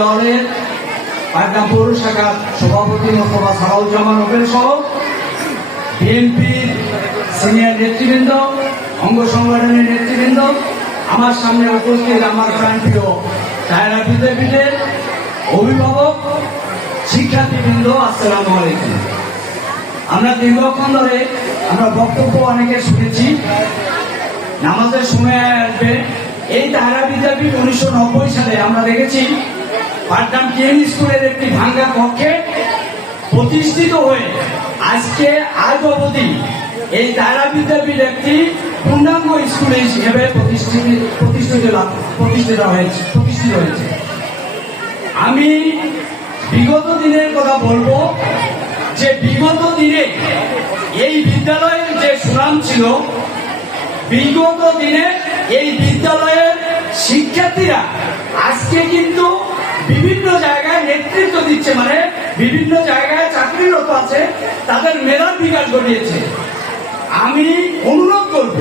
দলের পাটনা পৌর শাখার সভাপতি মোস্তফা সালাউজ্জামান ওপেন সহ বিএনপির সিনিয়র নেতৃবৃন্দ, অঙ্গ সংগঠনের নেতৃবৃন্দ, আমার সামনে উপস্থিত আমার প্রাণপ্রিয় টায়রা বিদ্যাপীঠের অভিভাবক, শিক্ষার্থীবৃন্দ, আসসালামু আলাইকুম। আমরা দীর্ঘক্ষণ ধরে আমরা বক্তব্য অনেকে শুনেছি। নামাজের সময় আসবে। এই তাহারা বিদ্যাপীঠ উনিশশো নব্বই সালে আমরা দেখেছি পাটগ্রাম কেএম স্কুলের একটি ভাঙ্গা কক্ষে প্রতিষ্ঠিত হয়ে আজকে আজ অবধি এই তাহারা বিদ্যাপীঠ একটি পূর্ণাঙ্গ স্কুল হিসেবে প্রতিষ্ঠিত প্রতিষ্ঠিত প্রতিষ্ঠিত হয়েছে প্রতিষ্ঠিত হয়েছে। আমি বিগত দিনের কথা বলব যে বিগত দিনে এই বিদ্যালয়ের যে সুনাম ছিল, বিগত দিনে এই বিদ্যালয়ের শিক্ষার্থীরা আজকে কিন্তু বিভিন্ন জায়গায় নেতৃত্ব দিচ্ছে মানে বিভিন্ন জায়গায় চাকরিরত আছে, তাদের মেধার বিকাশ ঘটিয়েছে। আমি অনুরোধ করব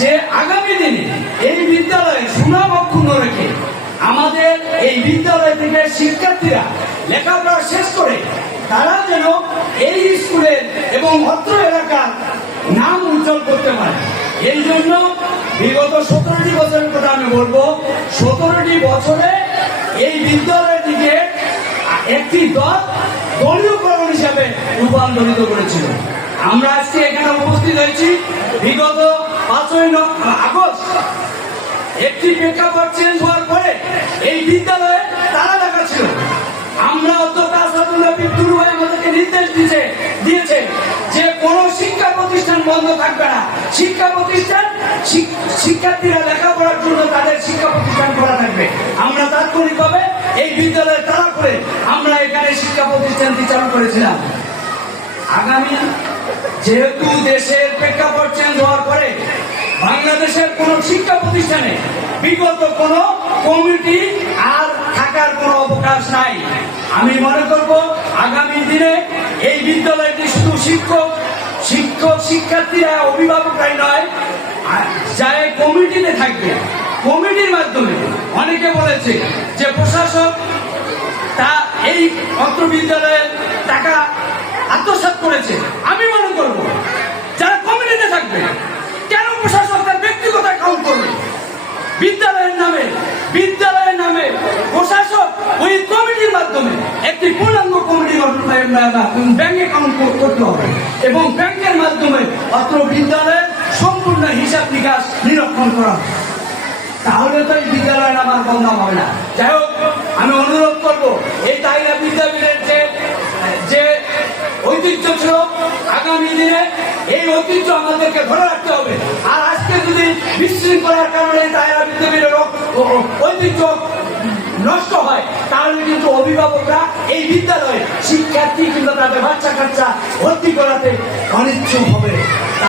যে আগামী দিনে এই বিদ্যালয়ে সুনাম অক্ষুণ্ণ রেখে আমাদের এই বিদ্যালয় থেকে শিক্ষার্থীরা লেখাপড়া শেষ করে, তারা যেন এই স্কুলের এবং অত্র এলাকার নাম উজ্জ্বল করতে পারে। এই জন্য বিগত সতেরোটি বছরের কথা আমি বলব, সতেরোটি বছরে এই বিদ্যালয়টিকে একটি দল দলীয়করণ হিসাবে রূপান্তরিত করেছিল। আমরা আজকে এখানে উপস্থিত হয়েছি। বিগত পাঁচই আগস্ট একটি প্রেক্ষাপট চেঞ্জ হওয়ার পরে এই বিদ্যালয়ে তারা দেখা ছিল। আমরা অধ্যক্ষ আসাদুল্লাহ বিদ্যুৎ ভাই আমাদেরকে নির্দেশ দিয়েছে দিয়েছে যে কোন শিক্ষা প্রতিষ্ঠান বন্ধ থাকবে না। শিক্ষা প্রতিষ্ঠান শিক্ষার্থীরা লেখাপড়ার জন্য তাদের শিক্ষা খোলা থাকবে। আমরা তাৎক্ষণিকভাবে এই বিদ্যালয়ে তারা করে আমরা এখানে শিক্ষা প্রতিষ্ঠানটি চালু করেছিলাম। আগামী যেহেতু দেশের প্রেক্ষাপট চেঞ্জ হওয়ার পরে বাংলাদেশের কোন শিক্ষা প্রতিষ্ঠানে বিগত কোন কমিটি আর থাকার কোনো অবকাশ নাই। আমি মনে করব আগামী দিনে এই বিদ্যালয়টি শুধু শিক্ষক শিক্ষক, শিক্ষার্থীরা, অভিভাবকরাই নয় যারা কমিটিতে থাকবে কমিটির মাধ্যমে অনেকে বলেছে যে প্রশাসক তা এই অত্র বিদ্যালয়ের টাকা আত্মসাৎ করেছে। আমি মনে করব, যারা কমিটিতে থাকবে, কেন প্রশাসক তার ব্যক্তিগত অ্যাকাউন্ট করবে? বিদ্যালয়ের নামে বিদ্যালয়ের নামে প্রশাসক ওই কমিটির মাধ্যমে একটি পূর্ণাঙ্গ কমিটি গঠন ব্যাংক অ্যাকাউন্ট করতে হবে। এবং ব্যাংকের মাধ্যমে অত্র বিদ্যালয়ের সম্পূর্ণ হিসাব নিকাশ নিরীক্ষণ করা তাহলে তো এই বিদ্যালয়ের আমার বদনাম হবে না। যাই হোক, আমি অনুরোধ করব, এই তাইরা বিদ্যাপীঠের যে যে ঐতিহ্য ছিল, আগামী দিনে এই ঐতিহ্য আমাদেরকে ধরে রাখতে হবে। আর আজকে যদি বিশৃঙ্খলার কারণে তাইরা বিদ্যাপীঠের ঐতিহ্য নষ্ট হয়, তাহলে কিন্তু অভিভাবকরা এই বিদ্যালয়ে শিক্ষার্থী কিংবা তাদের বাচ্চা কাচ্চা ভর্তি করাতে অনিচ্ছুক হবে।